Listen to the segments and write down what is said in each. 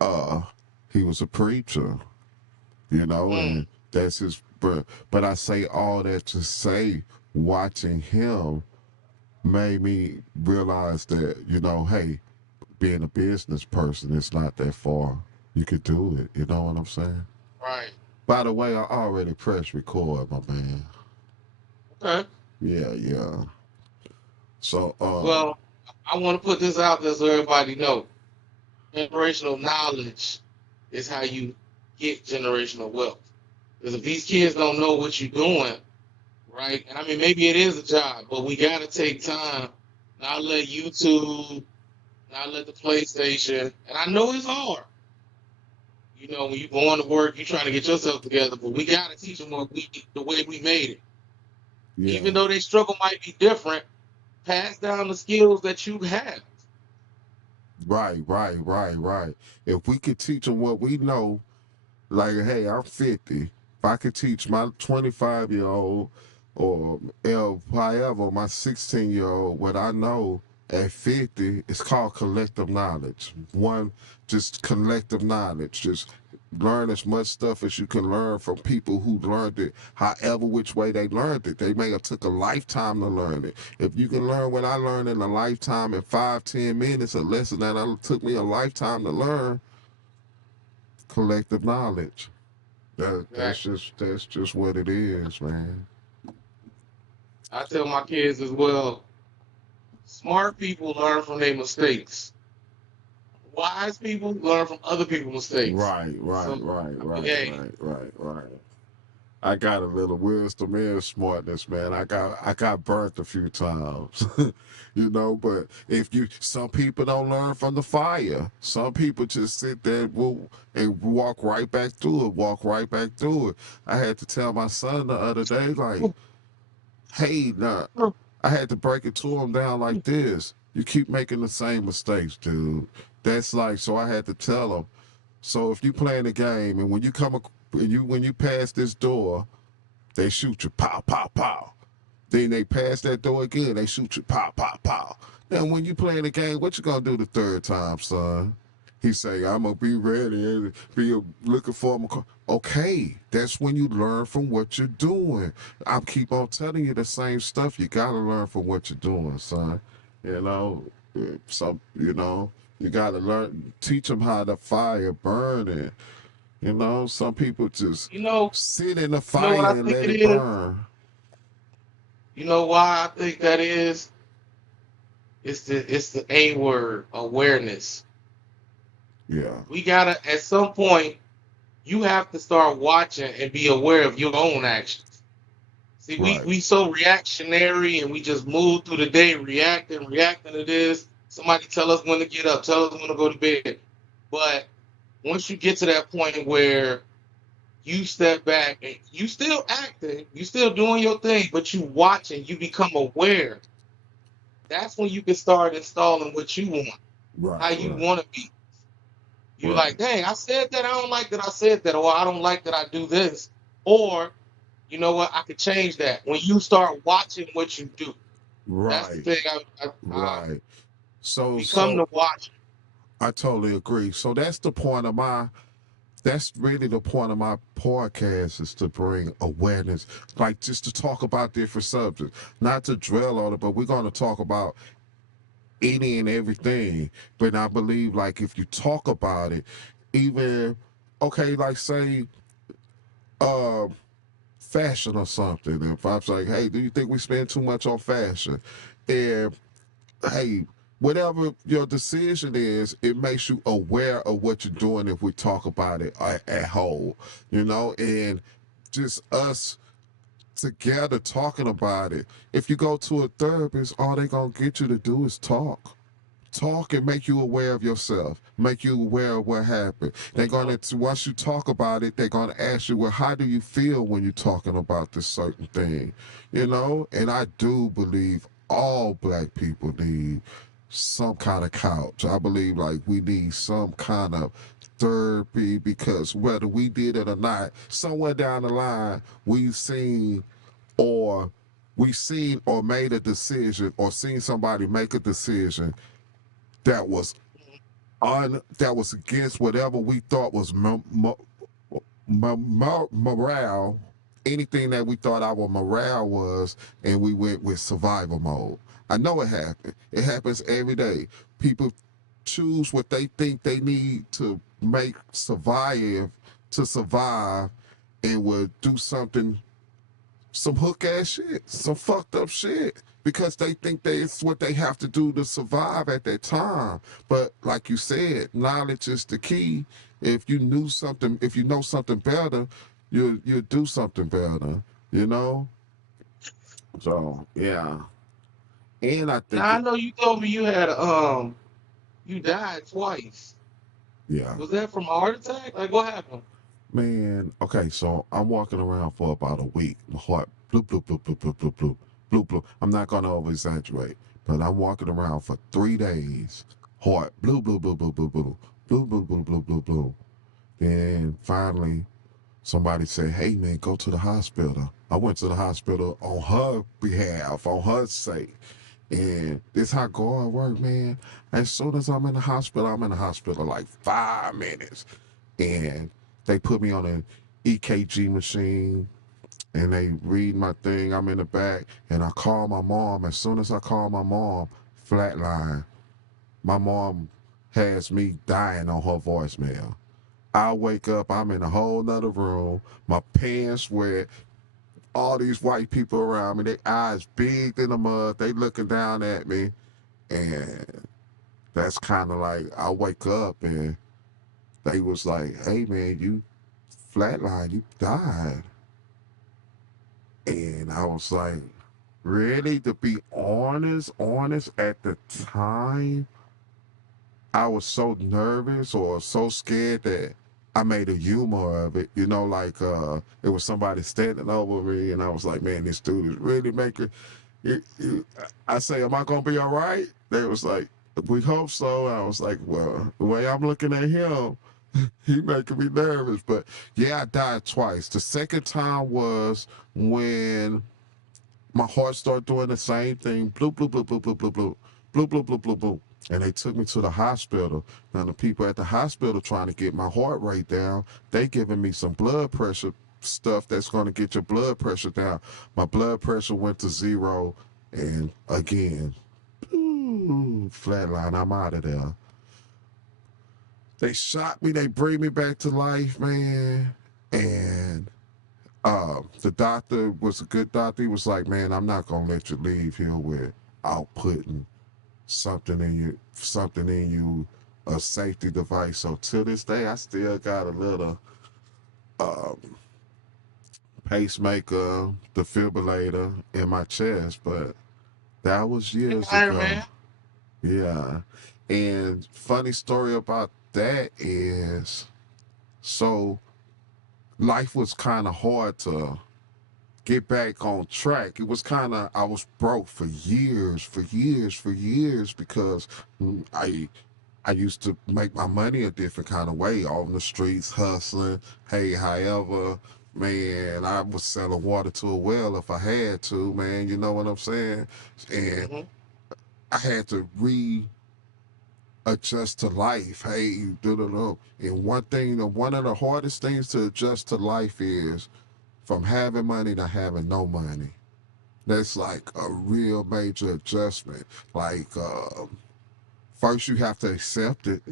uh he was a preacher, Mm, and that's his but I say all that to say watching him made me realize that, hey, being a business person is not that far. You could do it, you know what I'm saying? right. By the way, I already pressed record, my man. Okay. Yeah, yeah. So Well, I want to put this out there so everybody know. Generational knowledge is how you get generational wealth. Because if these kids don't know what you're doing, right? And I mean, maybe it is a job, but we got to take time. Not let YouTube, not let the PlayStation. And I know it's hard. When you going to work, you trying to get yourself together, but we got to teach them the way we made it. yeah. Even though their struggle might be different, pass down the skills that you have. Right, right, right, right. If we could teach them what we know, like, hey, I'm 50. If I could teach my 25-year-old or however, my 16-year-old what I know at 50, it's called collective knowledge. One, just collective knowledge. Just learn as much stuff as you can learn from people who learned it, however which way they learned it. They may have took a lifetime to learn it. If you can learn what I learned in a lifetime in 5, 10 minutes, a lesson that took me a lifetime to learn, collective knowledge. Exactly. That's just what it is, man. I tell my kids as well, smart people learn from their mistakes. Wise people learn from other people's mistakes. Right, So, right, right, I mean, right, hey, right, right, right. I got a little wisdom and smartness, man. I got burnt a few times, But if some people don't learn from the fire. Some people just sit there and walk right back through it, walk right back through it. I had to tell my son the other day, like, hey, nah, I had to break it to him down like this. You keep making the same mistakes, dude. That's like, so I had to tell him. So if you playing a game and when you pass this door, they shoot you, pow, pow, pow. Then they pass that door again, they shoot you, pow, pow, pow. Now when you playing the game, what you gonna do the third time, son? He say, I'm gonna be ready and be looking for him. Okay, that's when you learn from what you're doing. I keep on telling you the same stuff. You gotta learn from what you're doing, son. You know, so you gotta learn, teach them how the fire burn it. Some people just you know, sit in the you know what I fire and think let it it is? burn. You know why I think that is? It's the A word, awareness. Yeah, We gotta at some point you have to start watching and be aware of your own actions. See, we right. we so reactionary and we just move through the day reacting to this. Somebody tell us when to get up, tell us when to go to bed. But once you get to that point where you step back and you still acting, you still doing your thing, but you watching, you become aware. That's when you can start installing what you want, how Right, you right, want to be. You right, like, dang, I said that. I don't like that I said that, or I don't like that I do this, or you know what, I could change that. When you start watching what you do, that's the right, thing. I right. So, become so the watcher. I totally agree. So that's really the point of my podcast is to bring awareness, like just to talk about different subjects, not to dwell on it, but we're going to talk about any and everything. But I believe, like, if you talk about it, even, okay, like, say, uh, fashion or something. If I'm like, hey, do you think we spend too much on fashion? And hey, whatever your decision is, it makes you aware of what you're doing if we talk about it at whole, and just us together talking about it. If you go to a therapist, all they gonna get you to do is talk. Talk and make you aware of yourself, make you aware of what happened. They're gonna once you talk about it, they're gonna ask you, well, how do you feel when you're talking about this certain thing? And I do believe all black people need some kind of couch. I believe like we need some kind of therapy because whether we did it or not, somewhere down the line or we seen or made a decision or seen somebody make a decision that was that was against whatever we thought was morale, anything that we thought our morale was, and we went with survival mode. I know it happened. It happens every day. People choose what they think they need to make survive, and will do something, some hook ass shit, some fucked up shit, because they think that it's what they have to do to survive at that time. But like you said, knowledge is the key. If you knew something, if you know something better, you do something better. You know. So yeah, and I Now think I know you told me you had you died twice. yeah, Was that from a heart attack? Like what happened? man. Okay, so I'm walking around for about a week. My heart bloop bloop bloop bloop bloop bloop bloop bloop bloop. I'm not gonna over exaggerate, but I'm walking around for 3 days. Heart blue blue blue blue blue blue blue blue blue blue blue blue. Then finally, somebody said, "Hey man, go to the hospital." I went to the hospital on her behalf, on her sake. And this how God work, man. As soon as I'm I'm in the hospital like 5 minutes. And they put me on an EKG machine and they read my thing. I'm in the back and I call my mom. As soon as I call my mom, flatline. My mom has me dying on her voicemail. I wake up, I'm in a whole nother room, my pants wet, all these white people around me, their eyes big in the mud, they looking down at me, and that's kind of like, I wake up and they was like, hey man, you flatline, you died. And I was like, really? To be honest, at the time, I was so nervous or so scared that I made a humor of it. You know, like it was somebody standing over me, and I was like, man, this dude is really making. I say, am I gonna be all right? They was like, we hope so. I was like, well, the way I'm looking at him, he making me nervous. But yeah, I died twice. The second time was when my heart started doing the same thing. Bloop, bloop, bloop, bloop, bloop, bloop, bloop. Bloop, bloop, bloop, bloop, bloop. And they took me to the hospital. Now the people at the hospital trying to get my heart rate down, they giving me some blood pressure stuff that's going to get your blood pressure down. My blood pressure went to 0, and again, flatline, I'm out of there. They shot me, they bring me back to life, man. And the doctor was a good doctor. He was like, man, I'm not gonna let you leave here without putting something in you, a safety device. So to this day, I still got a little um, pacemaker, defibrillator in my chest, but that was years Iron ago. Man. Yeah. And funny story about that is, so life was kind of hard to get back on track. It was kind of, I was broke for years because I used to make my money a different kind of way on the streets, hustling. Hey, however, man, I was selling water to a well if I had to, man. You know what I'm saying? And Hmm. I had to readjust to life. Hey, do. And one of the hardest things to adjust to life is from having money to having no money. That's like a real major adjustment. Like, first you have to accept it.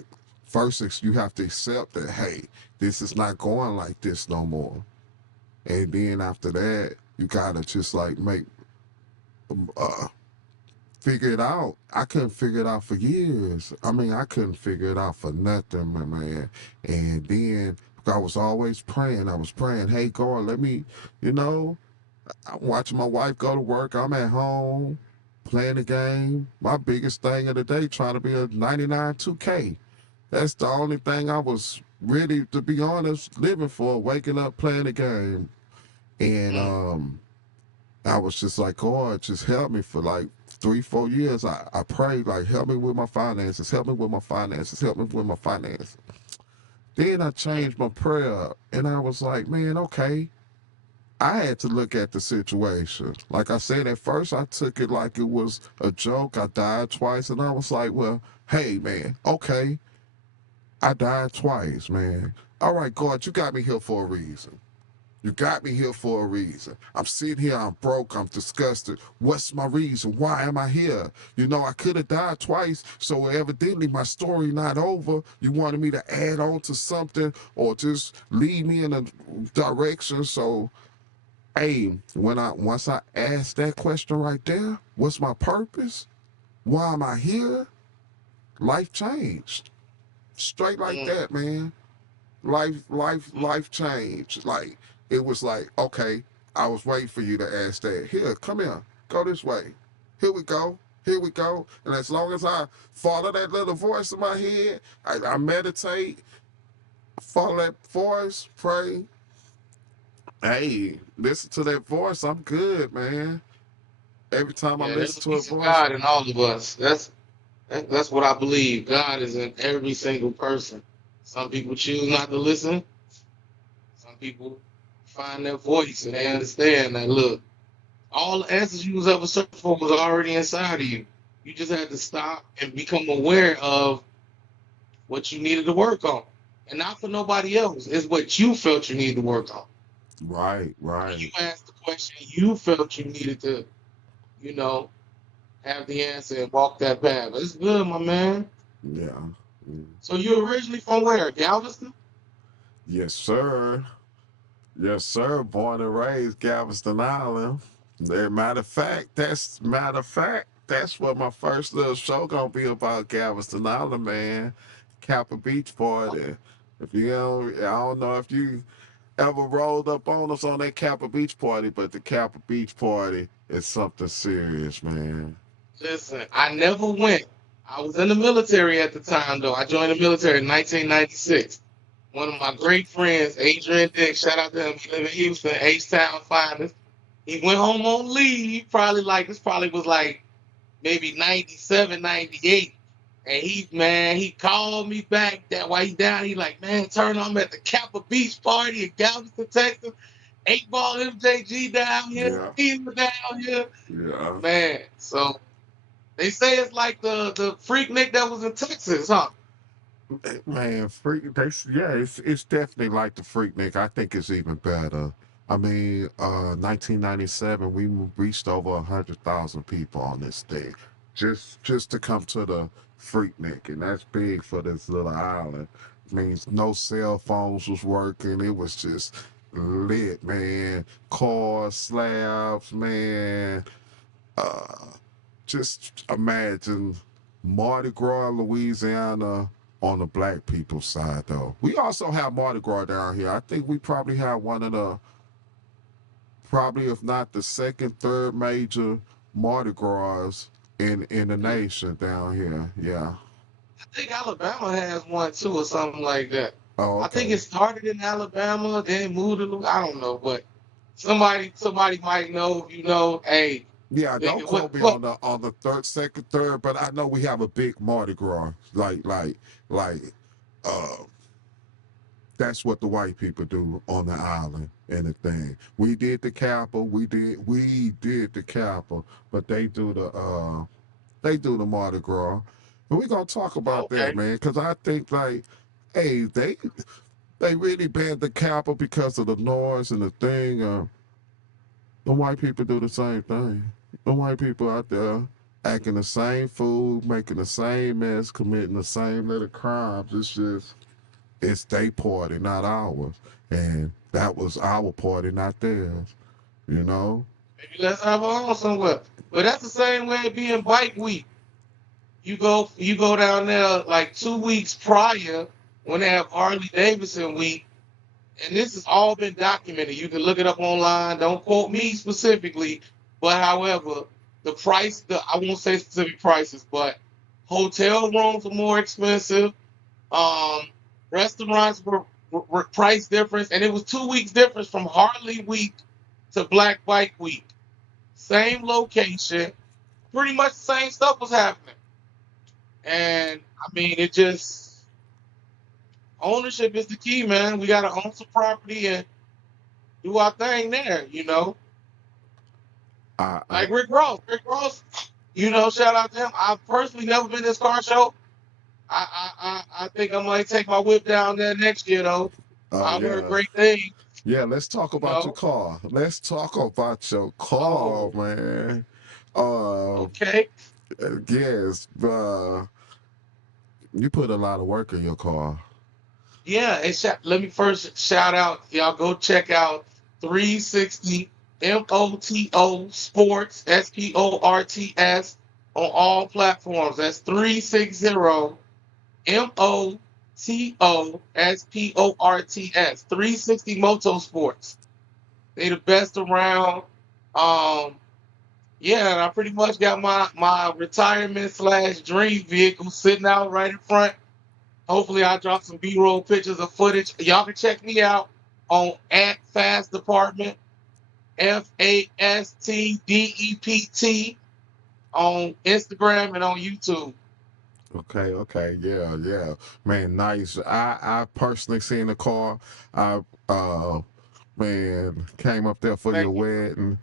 First, you have to accept that, hey, this is not going like this no more. And then after that, you gotta just like uh, figure it out. I couldn't figure it out for years. I mean, I couldn't figure it out for nothing, my man. And then I was always praying. I was praying, hey, God, let me, you know, I'm watching my wife go to work. I'm at home playing the game. My biggest thing of the day trying to be a 99 2K. That's the only thing I was really, to be honest, living for, waking up playing the game. And Mm. I was just like, God, just help me for like 3, 4 years. I prayed, like, help me with my finances, help me with my finances, help me with my finances. Then I changed my prayer and I was like, man, okay, I had to look at the situation. Like I said, at first I took it like it was a joke. I died twice, and I was like, well, hey, man, okay. I died twice, man. All right, God, you got me here for a reason. You got me here for a reason. I'm sitting here, I'm broke, I'm disgusted. What's my reason? Why am I here? You know, I could have died twice, so evidently my story not over. You wanted me to add on to something or just lead me in a direction. So, hey, once I asked that question right there, what's my purpose? Why am I here? Life changed. Straight like Mm, that, man. Life changed. Like it was like, okay, I was waiting for you to ask that. Here, come here, go this way. Here we go. Here we go. And as long as I follow that little voice in my head, I meditate, follow that voice, pray. Hey, listen to that voice. I'm good, man. Every time I yeah, there's listen a to a piece of voice, God in all of us. That's what I believe. God is in every single person. Some people choose not to listen. Some people find their voice and they understand that. Look, all the answers you was ever searching for was already inside of you. You just had to stop and become aware of what you needed to work on. And not for nobody else. It's what you felt you needed to work on. right, And you right, asked the question you felt you needed to, you know, have the answer and walk that path. It's good, my man. yeah. Mm. So you originally from where? Galveston? Yes, sir. Yes, sir. Born and raised Galveston Island. Matter of fact, that's what my first little show gonna be about, Galveston Island, man. Kappa Beach Party. If you don't, I don't know if you ever rolled up on us on that Kappa Beach Party, but the Kappa Beach Party is something serious, man. Listen, I never went. I was in the military at the time, though. I joined the military in 1996. One of my great friends, Adrian Dick, shout out to him. He live in Houston, H-Town finest. He went home on leave, probably like, this probably was like maybe 97, 98. And he called me back that while he down. He like, man, turn on, I'm at the Kappa Beach party in Galveston, Texas. 8 Ball MJG down here, Yeah, Steven down here. yeah. Man, so they say it's like the freak Nick that was in Texas, huh? Man, yeah, it's definitely like the Freaknik. I think it's even better. I mean, 1997, we reached over 100,000 people on this thing, just to come to the Freaknik, and that's big for this little island. Means no cell phones was working. It was just lit, man. Cars, slabs, man. Uh, just imagine Mardi Gras, Louisiana, on the black people's side, though. We also have Mardi Gras down here. I think we probably have one of the, probably if not the second, third major Mardi Gras in the Hmm. nation down here. Yeah. I think Alabama has one too, or something like that. Oh, I think it okay. started in Alabama, then moved to I don't know, but somebody might know if you know. Hey, Yeah, don't nigga, quote me what? on the third, second, third, but I know we have a big Mardi Gras, like, uh, that's what the white people do on the island and the thing. We did the Capitol, we did the Capitol, but they do the Mardi Gras. And we're gonna talk about that, Okay, man, because I think like, hey, they really banned the Capitol because of the noise and the thing. The white people do the same thing. The white people out there acting the same fool, making the same mess, committing the same little crimes. It's their party, not ours. And that was our party, not theirs. You know? maybe let's have our own somewhere. But that's the same way it being Bike Week. You go down there like 2 weeks prior when they have Harley Davidson week, and this has all been documented. You can look it up online. Don't quote me specifically, but however, I won't say specific prices, but hotel rooms are more expensive. Um, Restaurants were price difference, and it was 2 weeks difference from Harley Week to Black Bike Week. Same location, pretty much the same stuff was happening. And I mean, it just ownership is the key, man. We gotta own some property and do our thing there. I Like Rick Ross. Rick Ross, shout out to him. I've personally never been to his car show, I think I might take my whip down there next year though. Oh I've heard yeah. great things, Yeah, let's talk you about your know. car. Let's talk about your car, Oh, man. Uh, okay. yes, you put a lot of work in your car. Yeah, and let me first shout out, y'all go check out 360 MOTO Sports, SPORTS on all platforms. That's 360 MOTO SPORTS. 360 Motorsports. They the best around. Um, yeah, and I pretty much got my retirement slash dream vehicle sitting out right in front. Hopefully, I drop some B-roll pictures of footage. Y'all can check me out on at Fast Department, FASTDEPT on Instagram and on YouTube. Okay, okay, yeah, yeah, man, nice. I personally seen the car. I man came up there for your Thank you. wedding.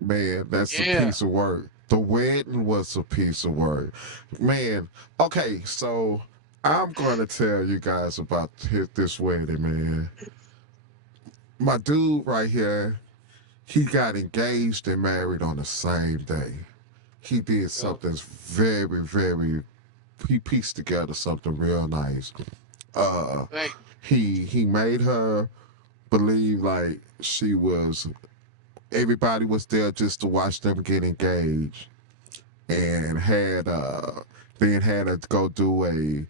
Man, that's a Yeah. piece of work. The wedding was a piece of work. Man, okay, so I'm going to tell you guys about this wedding, man. My dude right here, he got engaged and married on the same day. He did Yeah. something very, very, he pieced together something real nice. Uh, Thank he made her believe like she was, everybody was there just to watch them get engaged and had then had to go do a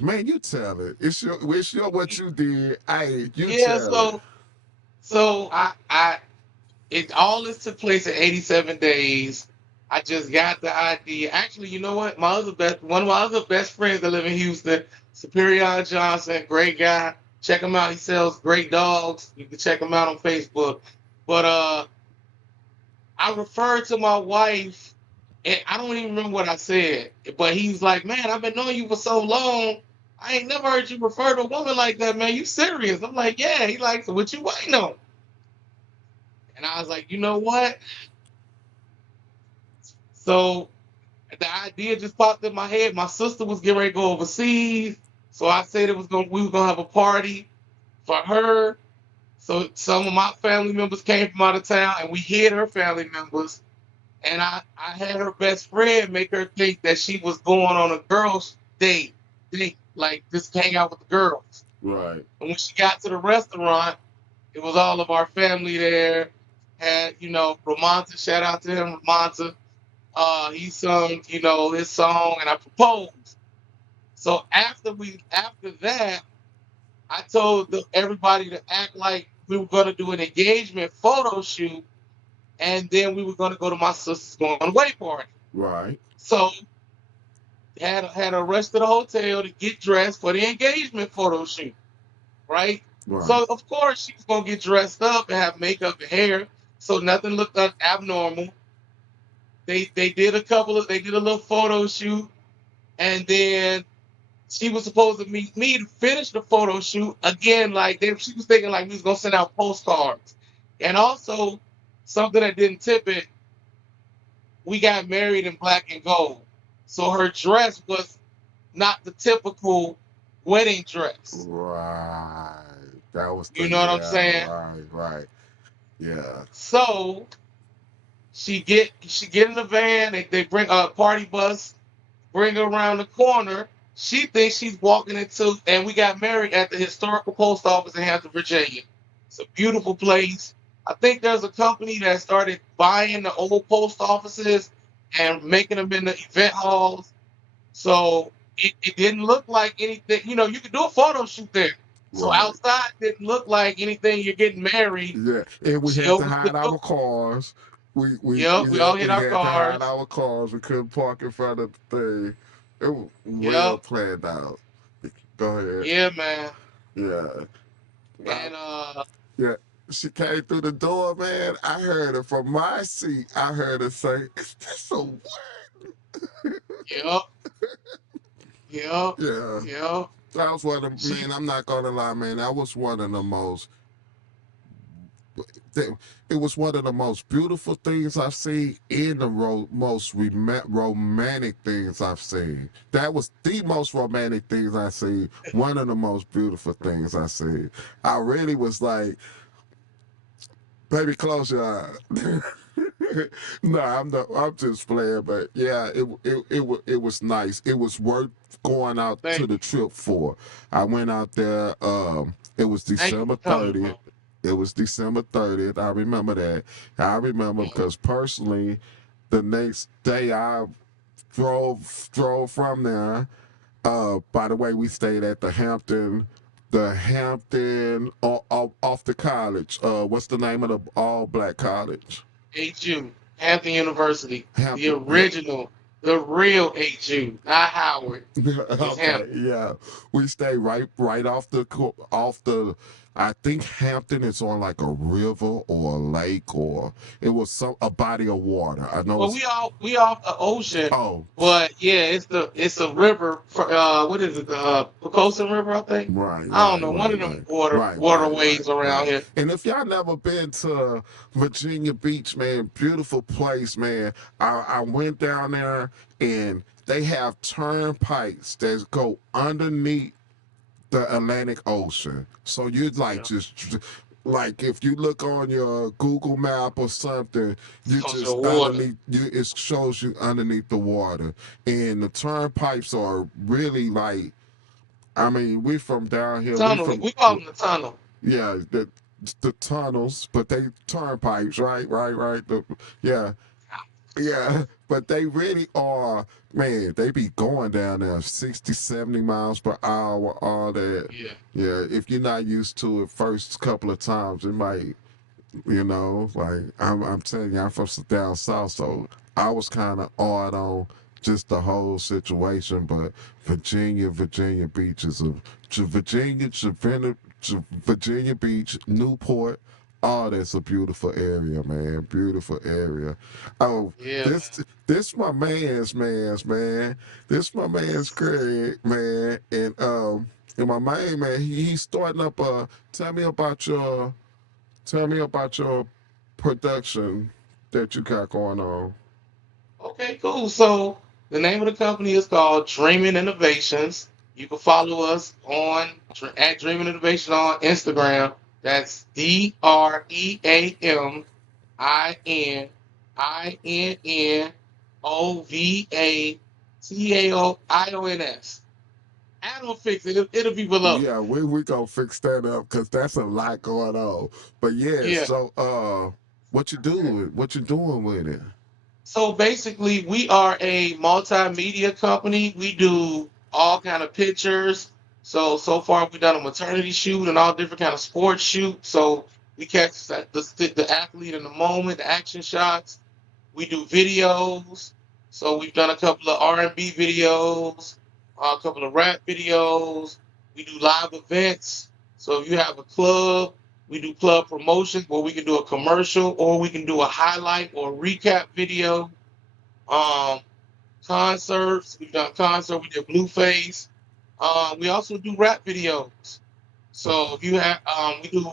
man, you tell it. It's your what you. you did. Hey, you Yeah, tell it. so I it all this took place in 87 days. I just got the idea. Actually, you know what? One of my other best friends that live in Houston, Superior Johnson, great guy. Check him out. He sells great dogs. You can check him out on Facebook. But I referred to my wife, and I don't even remember what I said. But he was like, "Man, I've been knowing you for so long. I ain't never heard you refer to a woman like that, man. You serious?" I'm like, "Yeah." He like, "So what you waiting on?" And I was like, "You know what?" So the idea just popped in my head. My sister was getting ready to go overseas, so I said we were gonna have a party for her. So some of my family members came from out of town, and we hid her family members. And I had her best friend make her think that she was going on a girls' date, like just hang out with the girls. Right. And when she got to the restaurant, it was all of our family there. Had Ramonta, shout out to him, Ramonta. He sung, his song, and I proposed. So after that, I told everybody to act like we were going to do an engagement photo shoot, and then we were going to go to my sister's going away party. Right. So had her rushed to the hotel to get dressed for the engagement photo shoot, right? Right. So of course she was gonna get dressed up and have makeup and hair, so nothing looked abnormal. They did a little photo shoot, and then she was supposed to meet me to finish the photo shoot again. Like she was thinking like we was gonna send out postcards, and also something that didn't tip it. We got married in black and gold, so her dress was not the typical wedding dress. Right. That was the You know what I'm yeah. saying? Right. Right. Yeah. So she get in the van. They bring a party bus, bring her around the corner. She thinks she's walking into, and we got married at the historical post office in Hampton, Virginia. It's a beautiful place. I think there's a company that started buying the old post offices and making them into event halls. So it didn't look like anything. You could do a photo shoot there. So Right. outside didn't look like anything. You're getting married. Yeah. And we She had to opens the hide door. our cars. Yep, we all hit We our had to hide cars. our cars. We couldn't park in front of the thing. It was well Yep, planned out. Go ahead. yeah, man. Yeah. And Yeah, she came through the door, man. I heard her from my seat. I heard her say, "Is this a what?" yep, yep, Yeah, yep. that was one of the, She man. I'm not gonna lie, man. That was one of the most th- it was one of the most beautiful things I've seen and the most romantic things I've seen. That was the most romantic things I seen. One of the most beautiful things I seen. I really was like, baby, close your eyes. No, I'm not. I'm just playing, but yeah, it was nice. It was worth going out to Thank the you. trip for. I went out there. It was Thank you December for coming, 30th. bro. It was December 30th. I remember that. I remember Yeah. because personally, the next day I drove from there. By the way, we stayed at off the college. What's the name of the all black college? HU, Hampton University, the Hampton. Yeah. original, the real HU, not Howard. It's Okay, Hampton. yeah. We stay right off the. I think Hampton is on like a river or a lake or it was a body of water. I know Well, it's we off the ocean, oh but yeah, it's a river. What is it? The Pocosin River, I think. right, I don't right, know, one right, of them right, right, right, right, waterways around right. here. And if y'all never been to Virginia Beach, man, beautiful place, man. I went down there and they have turnpikes that go underneath the Atlantic Ocean. So you'd like Yeah, just like if you look on your Google map or something, you close to the just water. underneath you it shows you underneath the water. And the turnpipes are really like I mean, we from down here, we Tunnel. from We call them the tunnel. yeah, the tunnels, but they turnpipes, right, right, right. Yeah, yeah, but they really are, man, they be going down there 60, 70 miles per hour, all that. Yeah. Yeah, if you're not used to it first couple of times, it might, like I'm telling you, I'm from down south, so I was kind of awed on just the whole situation. But Virginia Beach is Virginia Beach, Newport. Oh, that's a beautiful area, man. Beautiful area. Oh, Yeah, man. this my man's man. This my man's Craig, man. And my main man, he's starting up Tell me about your production that you got going on. Okay, cool. So the name of the company is called Dreaming Innovations. You can follow us at Dreaming Innovation on Instagram. That's DreaminInnovations. Add or fix it. It'll be below. Yeah, we gonna fix that up because that's a lot going on. But yeah, Yeah. so what you doing with it? So basically, we are a multimedia company. We do all kind of pictures. So far we've done a maternity shoot and all different kind of sports shoot. So we catch the athlete in the moment, the action shots. We do videos. So we've done a couple of R&B videos, a couple of rap videos. We do live events. So if you have a club, we do club promotions where we can do a commercial or we can do a highlight or recap video. Um, Concerts, we've done concert. We did Blueface. We also do rap videos. So Okay. if you have, we do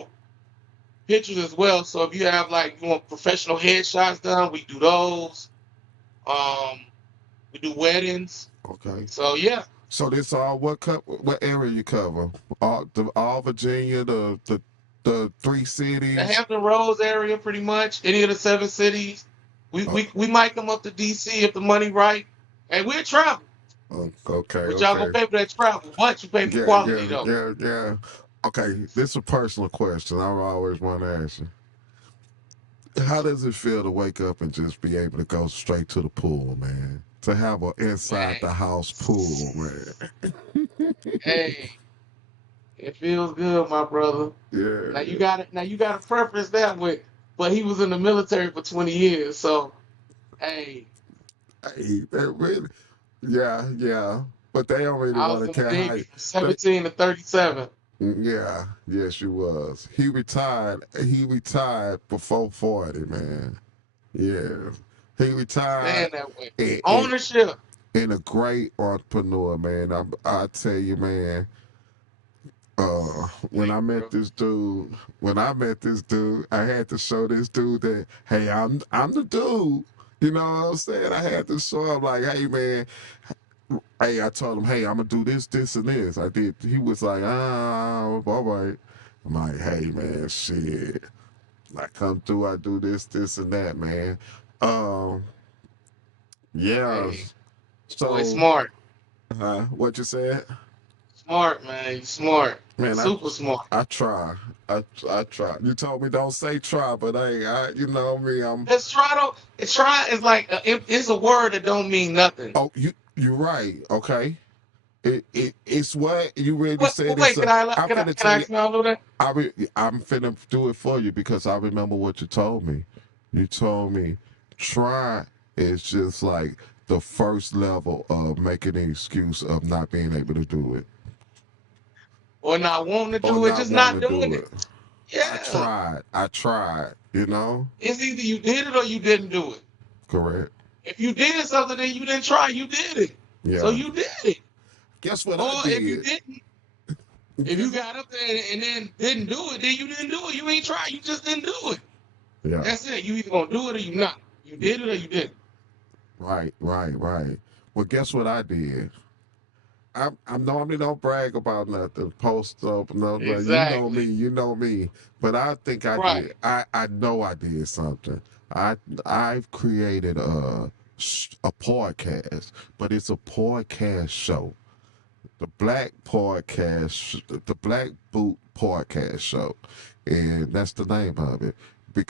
pictures as well. So if you have like you want professional headshots done, we do those. Um, we do weddings. Okay. So yeah, So this all what area you cover? All Virginia, the three the cities. Hampton Roads area, pretty much any of the 7 cities. Uh, We might come up to DC if the money right, and we'll travel. okay, But y'all gonna okay. pay for that travel. But you pay for Yeah, quality yeah, though. yeah, yeah. Okay, this is a personal question. I always want to ask you. How does it feel to wake up and just be able to go straight to the pool, man? To have an inside Man, the house pool, man. hey, it feels good, my brother. Yeah, Now you got it. Now you got to preference that with, but he was in the military for 20 years, so hey, hey, that really, yeah, yeah. But they don't really I want was to in the care how. Navy from 17 to 37. Yeah, yes, you was. He retired. He retired before 40, man. Yeah, he retired Staying that way. and, and, Ownership. and a great entrepreneur, man. I tell you, man. When I Thank you, met bro. this dude, I had to show this dude that, hey, I'm the dude. You know what I'm saying? I had to show him like, hey man, hey, I told him, hey, I'm gonna do this, this, and this. I did. He was like, all right. I'm like, hey man, shit. I come through, I do this, this, and that, man. Um, yeah. Hey, boy, So, smart. what you said? Smart, man. You smart. Man, Super smart. I try. I try. You told me don't say try, but you know me. I'm. Let's try to try is like it's a word that don't mean nothing. Oh, you're right. Okay. It's what you really What? said. Wait, It's can a. I I'm can I finna can tell I you. expound on that? I'm finna do it for you because I remember what you told me. You told me try is just like the first level of making an excuse of not being able to do it Or not wanting to or do it, not just wanting not to doing do it. it. Yeah. I tried. You know, It's either you did it or you didn't do it. correct. If you did something and you didn't try, you did it. So Yeah. you did it. Guess what I Or if you did? didn't, if you Guess, got up there and then didn't do it, then you didn't do it. You ain't try. You just didn't do it. yeah. That's it. You either gonna do it or you not. You did it or you didn't. Right. Well, guess what I did? I normally don't brag about nothing, post up, no, Exactly. you know me. But I think I Right. did. I know I did something. I've created a podcast, but it's a podcast show, the Black Boot Podcast Show, and that's the name of it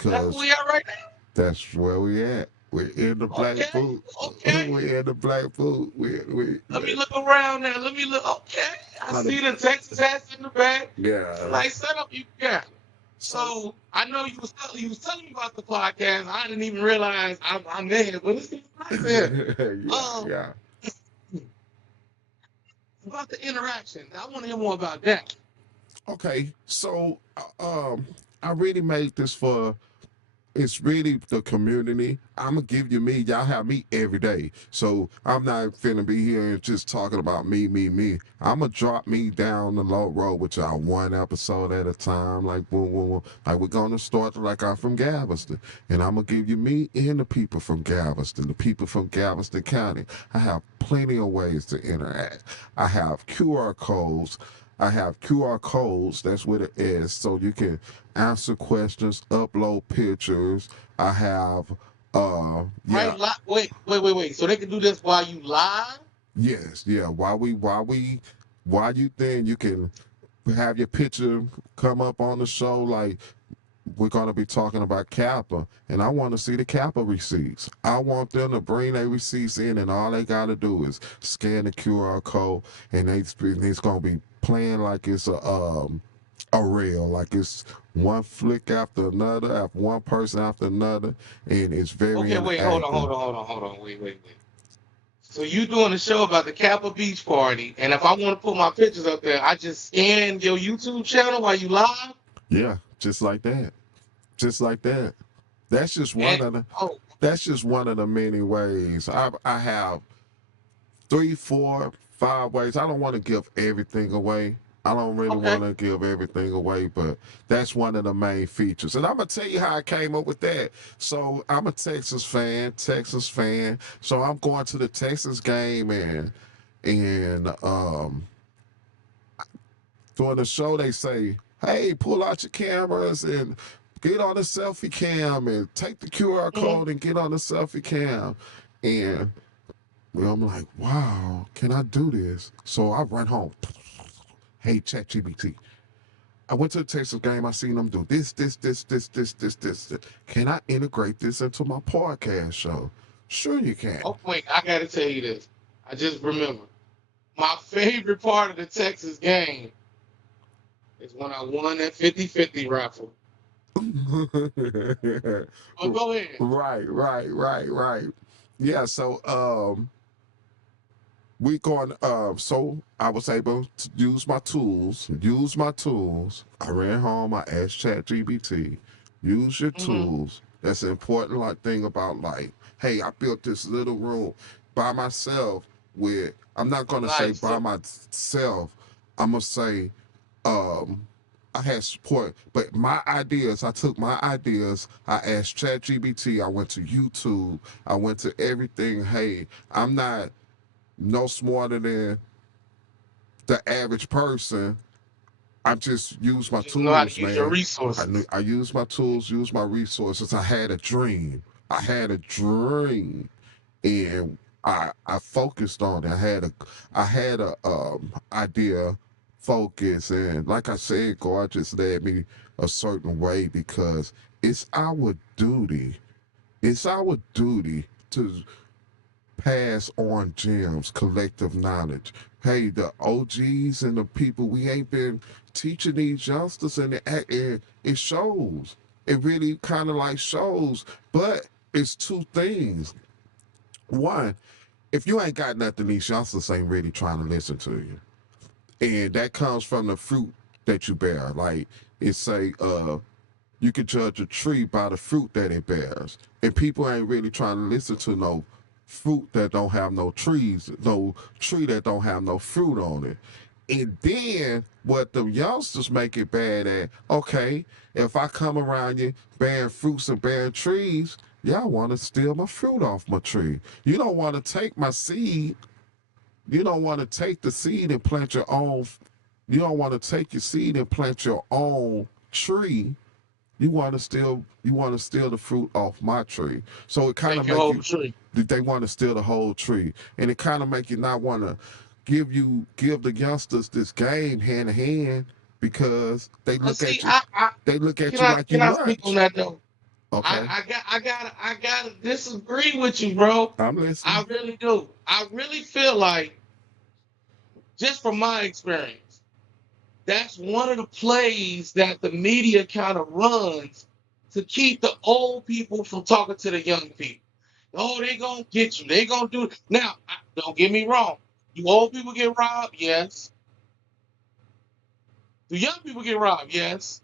That's where because we are right now. that's where we at. We're in the Black Okay. Boot. Okay. We're in the Black Boot. Let me look around now. Let me look. Okay. I uh, see the Texas hats in the back. It's a yeah. nice setup you got. So So I know you was telling me about the podcast. I didn't even realize I'm there, but it's nice here. Um, yeah. about the interaction. I want to hear more about that. Okay. So I really made this for it's really the community. I'm gonna give you me. Y'all have me every day, so I'm not finna be here and just talking about me. I'm gonna drop me down the low road with y'all one episode at a time. Like boom, boom, boom. Like we're gonna start like I'm from Galveston, and I'm gonna give you me and the people from Galveston, the people from Galveston County. I have plenty of ways to interact. I have QR codes. I have QR codes. That's what it is. So you can answer questions, upload pictures. I have Right? yeah, Wait. So they can do this while you live? yes, yeah. While you then you can have your picture come up on the show like we're going to be talking about Kappa, and I want to see the Kappa receipts. I want them to bring their receipts in, and all they got to do is scan the QR code, and it's going to be playing like it's a reel, like it's one flick after another, after one person after another, and it's very Okay, wait, hold on, interactive. wait. So you doing a show about the Kappa Beach Party, and if I want to put my pictures up there, I just scan your YouTube channel while you live? Yeah, just like that, just like that. That's just one And of the. oh, That's just one of the many ways. I have three, four, 5 ways. I don't want to give everything away. I don't really okay. want to give everything away, but that's one of the main features. And I'm gonna tell you how I came up with that. So I'm a Texas fan. So I'm going to the Texas game and during the show they say, "Hey, pull out your cameras and get on the selfie cam and take the QR Hmm. code and get on the selfie cam." And well, I'm like, wow, can I do this? So I run home. Hey, ChatGPT. I went to the Texas game. I seen them do this. Can I integrate this into my podcast show? Sure, you can. Oh, wait, I gotta tell you this. I just remembered. My favorite part of the Texas game is when I won that 50-50 raffle. Oh, go ahead. Right. Yeah, so we going so I was able to use my tools. I ran home, I asked ChatGPT, use your Hmm. tools. That's an important like thing about life. Hey, I built this little room by myself with I'm not gonna say Nice. by myself, I'm gonna say um I had support, but my ideas, I took my ideas, I asked ChatGPT, I went to YouTube, I went to everything. Hey, I'm not no smarter than the average person. I just use my Just know how to tools, use your man. resources. I use my tools, use my resources. I had a dream. I had a dream, and I focused on it. I had a idea, focus, and like I said, God just led me a certain way because it's our duty. It's our duty to pass on gems, collective knowledge. Hey, the OGs and the people we ain't been teaching these youngsters, and it shows. It really kind of like shows, but it's two things. One, if you ain't got nothing, these youngsters ain't really trying to listen to you, and that comes from the fruit that you bear. Like it say, you can judge a tree by the fruit that it bears. And people ain't really trying to listen to no fruit that don't have no trees, no tree that don't have no fruit on it. And then what the youngsters make it bad at, okay, if I come around you bearing fruits and bearing trees, y'all want to steal my fruit off my tree. You don't want to take my seed. You don't want to take the seed and plant your own. You don't want to take your seed and plant your own tree. You want to steal the fruit off my tree. So it kind Take of your make whole you tree. they want to steal the whole tree, and it kind of make you not want to give the youngsters this game hand in hand because But see, they look can at you I like you can I speak on lunch. that though? Okay, I gotta disagree with you, bro. I'm I listening. really do. I really feel like, just from my experience, that's one of the plays that the media kind of runs to keep the old people from talking to the young people. Oh, they gonna get you. They gonna do it. Now, don't get me wrong. Do old people get robbed? Yes. Do young people get robbed? Yes.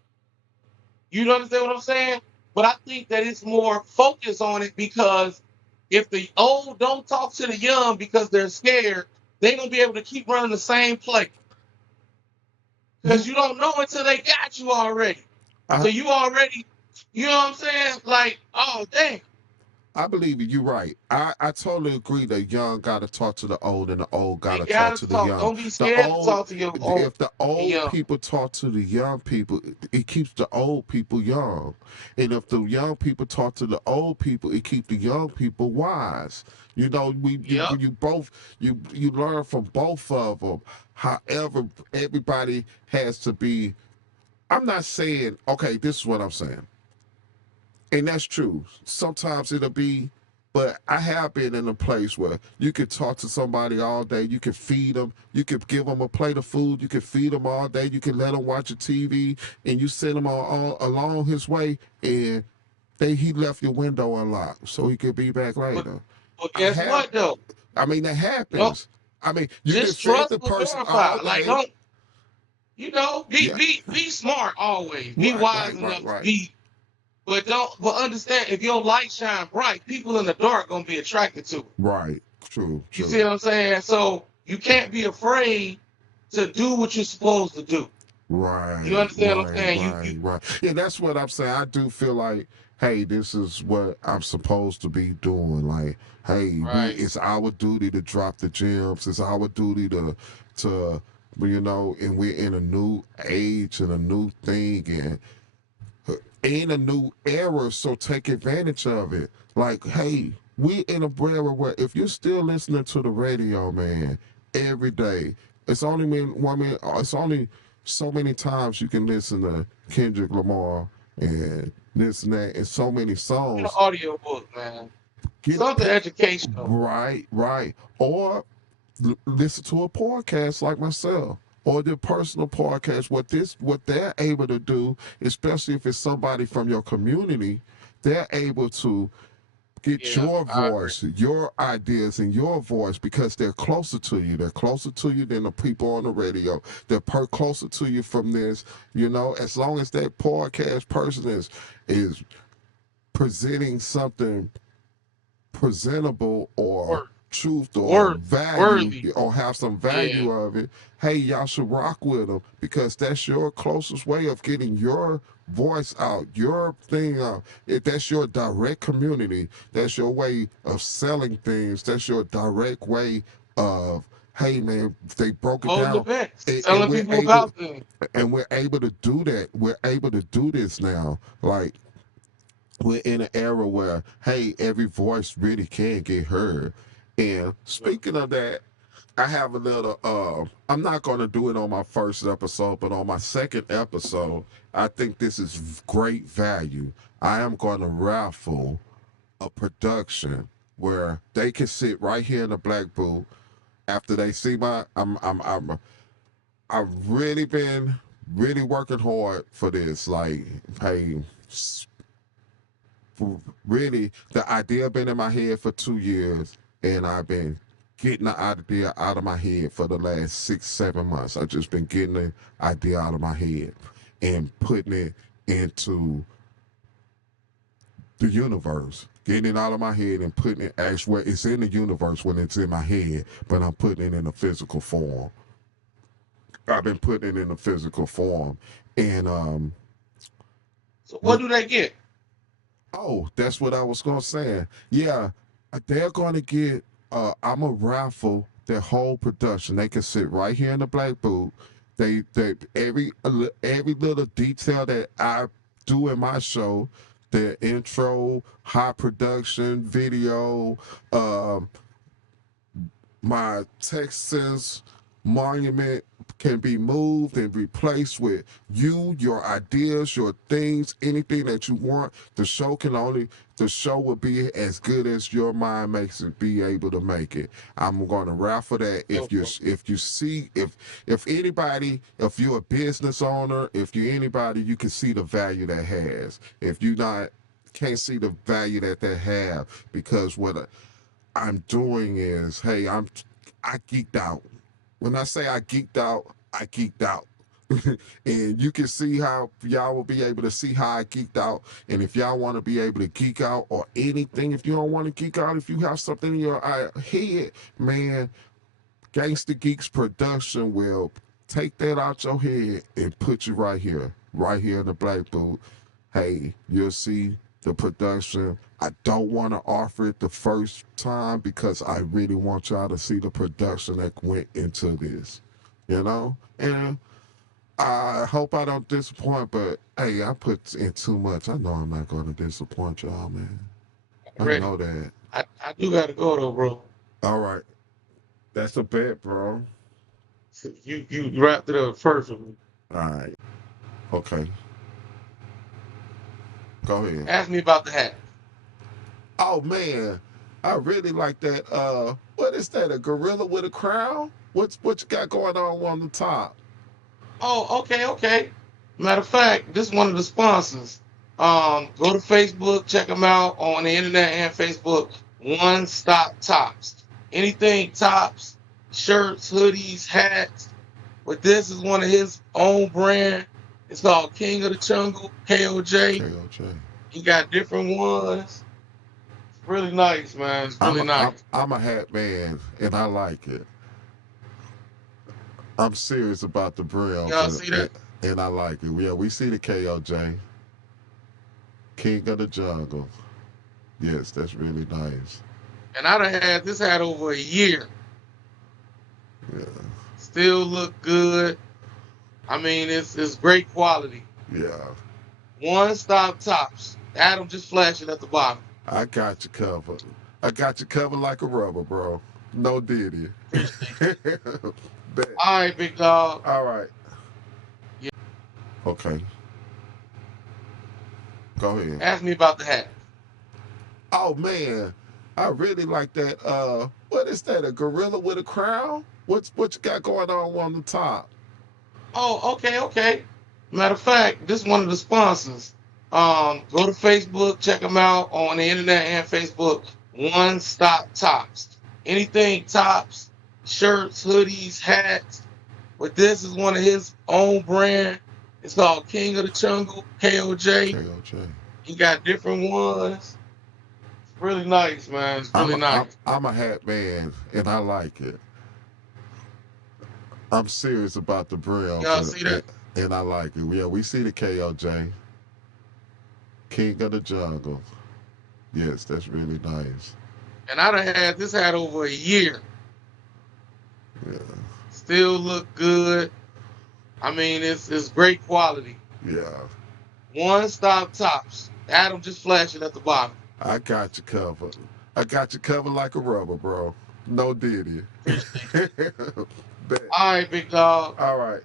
You understand what I'm saying? But I think that it's more focus on it because if the old don't talk to the young because they're scared, they're gonna be able to keep running the same play because You, you don't know until they got you already. So I, you already, you know what I'm saying? Like, oh dang, I believe you. You're right. I totally agree. The young got to talk to the old, and the old got they to talk gotta to the talk. young. Don't be The scared to old, talk to your old if the and old young. people talk to the young people, it keeps the old people young. And if the young people talk to the old people, it keeps the young people wise. You know, Yep. you both you learn from both of them. However, everybody has to be. I'm not saying okay. This is what I'm saying. And that's true. Sometimes it'll be, but I have been in a place where you could talk to somebody all day. You can feed them. You could give them a plate of food. You can feed them all day. You can let them watch a TV, and you send them all along his way. And he left your window unlocked, so he could be back But later. but I guess have. what though? I mean, that No, happens. I mean, you can just feed trust the but person all verify. Like, day. don't, be Yeah. be smart always. Be Right. wise Right. Right. enough to Right. be. But understand, if your light shine bright, people in the dark gonna be attracted to it. Right. True. You see True. what I'm saying? So you can't be afraid to do what you're supposed to do. You Right, understand what I'm right, saying? You right, right. Yeah, that's what I'm saying. I do feel like, hey, this is what I'm supposed to be doing. Like, hey, right. it's our duty to drop the gems. It's our duty to, and we're in a new age and a new thing and in a new era. So take advantage of it. Like, hey, we in a era where if you're still listening to the radio, man, every day, it's only it's only so many times you can listen to Kendrick Lamar and this and that and so many Get an songs. audio book, man. Get Something educational. right, right, or listen to a podcast like myself or the personal podcast. What they're able to do, especially if it's somebody from your community, they're able to get Yeah, your I agree. voice, your ideas, and your voice because they're closer to you. They're closer to you than the people on the radio. They're closer to you from this. As long as that podcast person is presenting something presentable or Work. truth or Word, value worthy. or have some Yeah. value of it, hey, y'all should rock with them because that's your closest way of getting your voice out, your thing out. If that's your direct community, that's your way of selling things, that's your direct way of, hey man, they broke it Holding down, events, and telling people about things. we're able to do that. We're able to do this now. Like we're in an era where, hey, every voice really can get heard. And speaking of that, I have a little I'm not going to do it on my first episode, but on my second episode, I think this is great value. I am going to raffle a production where they can sit right here in the black booth after they see my I've really been really working hard for this. Like, hey, really, the idea been in my head for 2 years, and I've been getting the idea out of my head for the last 6 7 months. I've just been getting the idea out of my head and putting it into the universe, getting it out of my head and putting it actually, it's in the universe when it's in my head, but I'm putting it in a physical form. I've been putting it in a physical form, and So what do they get? oh, that's what I was gonna say. Yeah, they're gonna get. I'm a raffle their whole production. They can sit right here in the black booth. They every little detail that I do in my show, the intro, high production video, um, my Texas monument can be moved and replaced with you, your ideas, your things, anything that you want. The show will be as good as your mind makes it be able to make it. I'm going to raffle that. If anybody, if you're a business owner, if you're anybody, you can see the value that has. If you not can't see the value that they have, because I'm doing is, hey, I geeked out. When I say I geeked out, I geeked out. And you can see how y'all will be able to see how I geeked out. And if y'all want to be able to geek out or anything, if you don't want to geek out, if you have something in your head, man, Gangsta Geeks Production will take that out your head and put you right here in the black booth. Hey, you'll see the production. I don't want to offer it the first time because I really want y'all to see the production that went into this, you know? And I hope I don't disappoint, but hey, I put in too much. I know I'm not going to disappoint y'all, man. I Ready? know that. I do gotta go though, bro. All right. That's a bet, bro. So you wrapped it up first with me. All right. Okay. Go ahead. Ask me about the hat. Oh man, I really like that. What is that? A gorilla with a crown? What you got going on the top? Oh, okay. Matter of fact, this is one of the sponsors. Go to Facebook, check them out on the internet and Facebook. One Stop Tops. Anything tops, shirts, hoodies, hats. But this is one of his own brand. It's called King of the Jungle, KOJ. KOJ. He got different ones. It's really nice, man. It's I'm really a, I'm, nice. I'm a hat man, and I like it. I'm serious about the brims, Y'all see that? and I like it. Yeah, we see the KOJ, King of the Jungle. Yes, that's really nice. And I done had this hat over a year. Yeah, Still look good. I mean, it's great quality. yeah. One Stop Tops. Adam just flashing at the bottom. I got you covered. I got you covered like a rubber, bro. No diddy. Appreciate Bet. it. All right, big dog. All right. Yeah. Okay. Go ahead. Ask me about the hat. Oh man, I really like that. What is that? A gorilla with a crown? What you got going on the top? Oh, okay. Matter of fact, this is one of the sponsors. Go to Facebook, check them out on the internet and Facebook. One Stop Tops. Anything tops, shirts, hoodies, hats. But this is one of his own brand. It's called King of the Jungle, KOJ. KOJ. He got different ones. Really nice, man. It's I'm really a, I'm, nice. I'm a hat man, and I like it. I'm serious about the Browns, Y'all see that? and I like it. Yeah, we see the KOJ, King of the Jungle. Yes, that's really nice. And I done had this hat over a year. Yeah, Still look good. I mean, it's great quality. yeah. One stop tops. Adam just flashed it at the bottom. I got you covered. I got you covered like a rubber, bro. No diddy. Appreciate you. Bet. All right, big dog. All right.